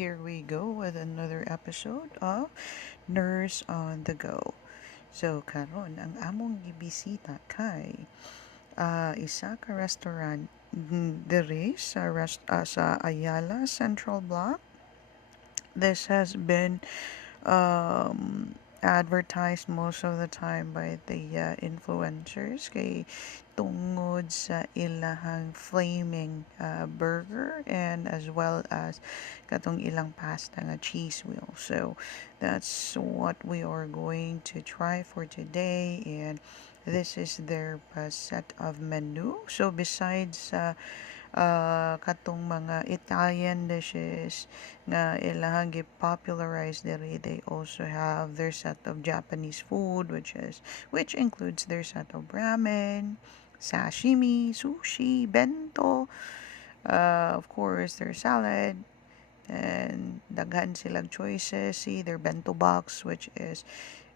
here we go with another episode of Nurse on the Go. So karon ang among gibisita kay isa ka restaurant diri sa Ayala Central Block. This has been advertised most of the time by the influencers kay tungod sa ilahang flaming burger and as well as katong ilang pasta nga cheese wheel. So that's what we are going to try for today, and this is their set of menu. So besides katong mga Italian dishes nga ilahang gi-popularize diri, they also have their set of Japanese food, which includes their set of ramen, sashimi, sushi, bento, of course their salad, and daghan silang choices. See their bento box, which is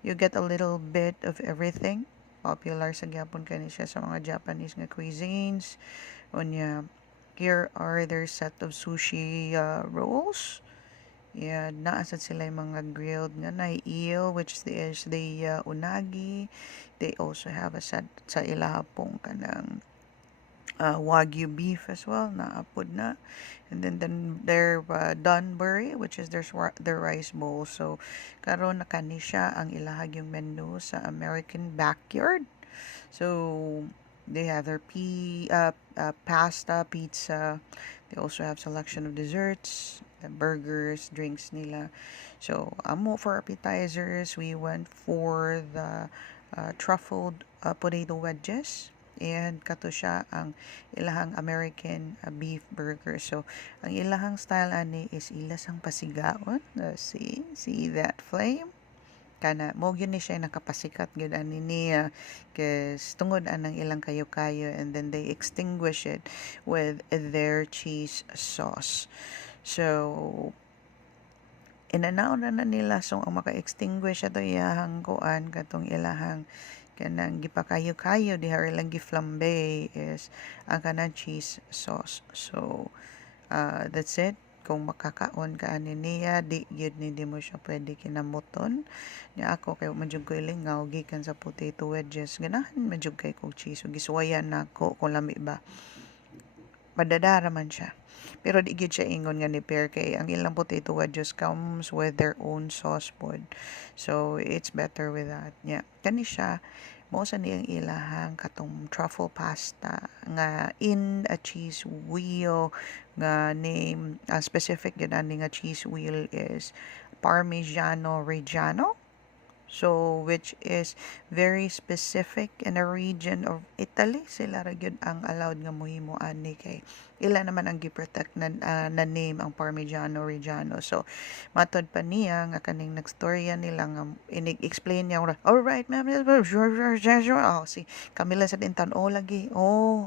you get a little bit of everything. Popular sa gyapon kani siya sa mga Japanese nga cuisines. Unya, here are their set of sushi rolls. Yeah, naasad sila yung mga grilled nga na eel, which is the unagi. They also have a set sa ilahapong kanang wagyu beef as well na apod na, and then their Dunbury, which is their rice bowl. So karon na kani siya ang ilahag yung menu sa American Backyard. So they have their pasta, pizza. They also have selection of desserts, the burgers, drinks nila. So amo for appetizers, we went for the truffled potato wedges. And kato siya ang ilahang American beef burger. So ang ilahang style ani is ilasang pasigaon. See that flame? Kana mo gyud ni siya nakapasikat gyud ani niya kes tungod anang ilang kayo-kayo, and then they extinguish it with their cheese sauce. So inanaw na nila, so ang maka-extinguish ato iyahang kuan katong ilahang kanang gipakayo-kayo diha lang giflambe is ang kanang cheese sauce. So that's it. Kung makakaon ka ani niya, di gyud ni di mo siya pwede kinamuton. Nya ako kay manjud ko ilingaw gikan sa potato wedges, ganahan manjud kay kog cheese, so gisuwayan nako kung lami ba. Madadara man siya. Pero di gyud siya ingon nga ni pair kay ang ilang potato wedges comes with their own sauce pod. So it's better with that. Yeah. Kani siya mo sa niyang ilahang katong truffle pasta nga in a cheese wheel nga name, specific gyud ani nga cheese wheel is Parmigiano Reggiano. So, which is very specific in a region of Italy. Sila ra gyud ang allowed nga mohimo ani kay ila naman ang gi-protect na name ang Parmigiano Reggiano. So, matod pa niya nga kaning nagstorya nila nga inig-explain niya, all right ma'am, oh, si Camila sa dintan, oh lagi, oh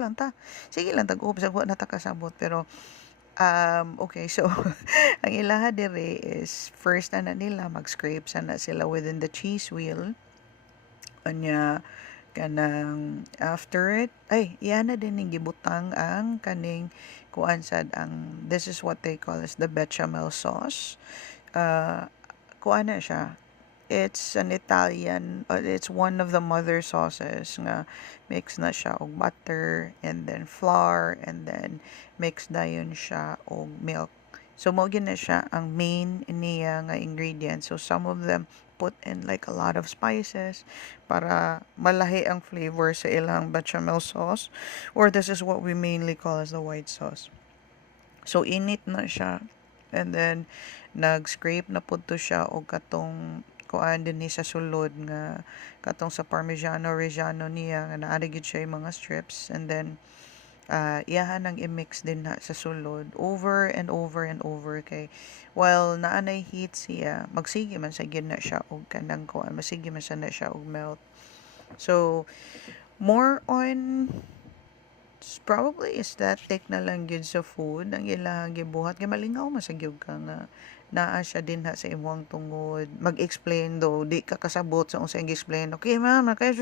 lang ta. Sige lang tag-up sa na ta kasabot, pero okay, so ang ilaha dire is first na nila mag-scrape sana sila within the cheese wheel. Anya kanang after it, ay iya na din ning gibutang ang kaning kuan sad ang this is what they call as the bechamel sauce. Uh, kuan na siya, it's an Italian, it's one of the mother sauces nga mix na siya og butter and then flour and then mix dayon siya og milk. So mo na siya ang main niya nga ingredients. So some of them put in like a lot of spices para malahi ang flavor sa ilang bechamel sauce, or this is what we mainly call as the white sauce. So init na siya, and then nag-scrape na pud to siya og katong kuan din ni sa sulod nga katong sa Parmigiano Reggiano niya nga naari gyud siya yung mga strips, and then iyahan nang i-mix din na sa sulod over and over and over kay while naanay heat siya, magsige man sa gyud na siya og kanang kuan, masige man sa na siya og melt. So more on probably aesthetic na lang gyud sa food ang ilahang gibuhat kay malingaw masagyog ka nga naa siya din ha sa imong tungod mag-explain do di ka kasabot sa unsay explain okay ma'am kay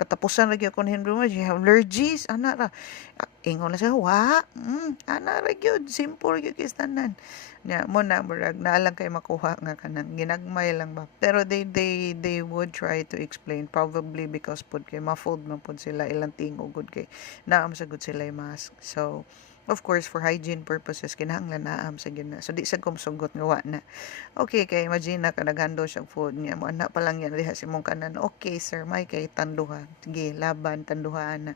katapusan lagi ako ni Henry you have allergies ana ra. Ingon na siya wa ana ra gyud simple gyud kay tanan nya mo na murag naalang kay makuha nga kanang ginagmay lang ba pero they would try to explain probably because pud kay muffled man pud sila ilang tingog gud kay naam sa gud sila mask so of course, for hygiene purposes, kinahanglan naam sa gyud na. So, di sa kumsugot nga wa na. Okay, kay imagine na ka naghando siya food niya. Mo anak pa lang yan diha si mong kanan. Okay, sir, may kay tanduhan. Sige, laban, tanduhan na.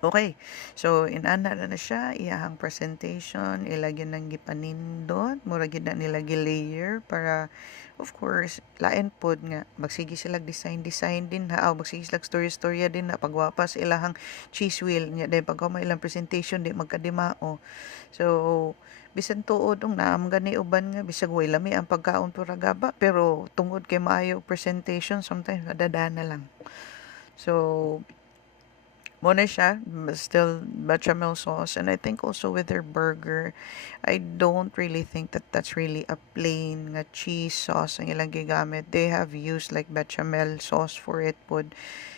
Okay. So, inana na siya, iyahang presentation, ilagyan ng gipanindot, mura gyud na nila gi-layer para of course, lain pod nga magsige sila design din ha, magsige sila storya din na pagwapas ilahang cheese wheel nya dahil pag may ilang presentation di magkadimao. So, bisan tuod ung naam gani uban nga bisag way lami ang pagkaon pura gaba pero tungod kay maayo presentation sometimes madadana lang. So, muna siya, still bechamel sauce. And I think also with their burger, I don't really think that that's really a plain nga cheese sauce ang ilang gigamit. They have used like bechamel sauce for it pod.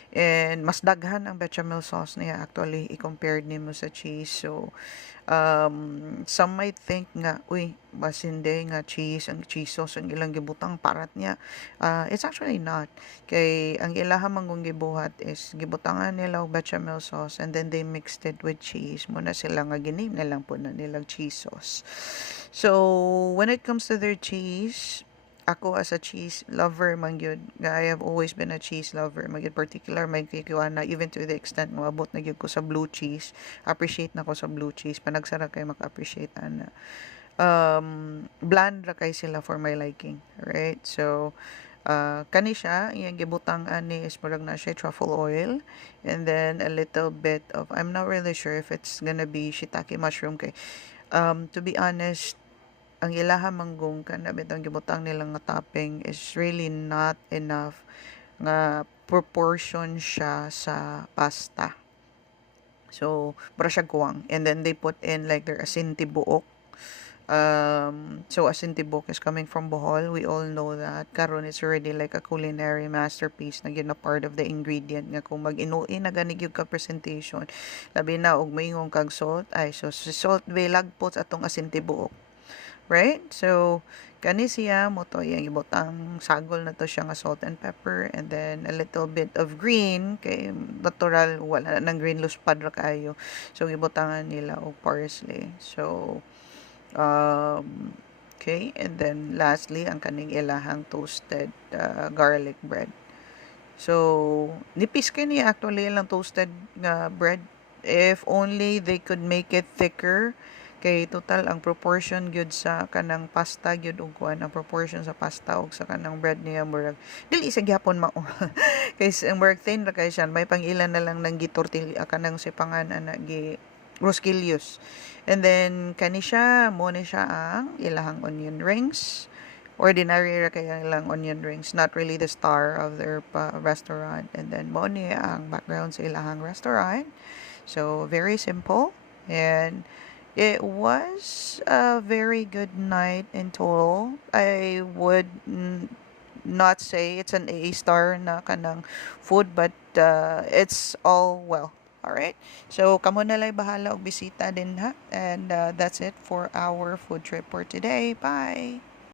And mas daghan ang bechamel sauce niya actually i-compared nimo sa cheese. So, some might think nga, uy, mas hindi nga ang cheese sauce ang ilang gibutang parat niya. It's actually not. Kay ang ilaha manggong gibuhat is gibutangan nila og bechamel sauce and then they mixed it with cheese. Muna sila nga ginim na lang po na nilang cheese sauce. So, when it comes to their cheese, ako as a cheese lover man gyud I have always been a cheese lover man gyud particular may kikiwa na even to the extent nga abot na gyud ko sa blue cheese appreciate na ko sa blue cheese panagsara kay maka-appreciate ana bland ra kay sila for my liking right so kani siya iyang gibutang ani is murag na siya truffle oil and then a little bit of I'm not really sure if it's gonna be shiitake mushroom kay to be honest ang ilaha manggong kana bitong gibutang nilang nga topping is really not enough nga proportion siya sa pasta. So, para siya guwang. And then they put in like their asin tibuok. So asin tibuok is coming from Bohol. We all know that. Karon it's already like a culinary masterpiece na gina part of the ingredient nga kung mag-inuin na gani gyud ka presentation. Labi na og moingong kag salt. Ay, so si salt lagpot atong asin tibuok. Right? So, kani siya mo to yung ibutang sagol na to siya nga salt and pepper and then a little bit of green kay natural wala nang green luspad ra kayo. So, ibutangan nila og parsley. So, okay, and then lastly ang kaning ilahang toasted garlic bread. So, nipis kay ni actually ilang toasted nga bread. If only they could make it thicker kay total ang proportion gyud sa kanang pasta gyud ug kuan ang proportion sa pasta ug sa kanang bread niya murag dili sa gyapon mao kay ang murag thin ra kay siya may pangilan na lang nang gitortilya kanang sipangan ana gi rosquillos and then kani siya mo ni siya ang ilahang onion rings ordinary ra kay ang ilang onion rings not really the star of their restaurant and then mo ni ang background sa ilahang restaurant so very simple and it was a very good night in total. I would not say it's an A star na kanang food, but it's all well. All right. So, kamo na lang bahala og bisita din ha. And that's it for our food trip for today. Bye.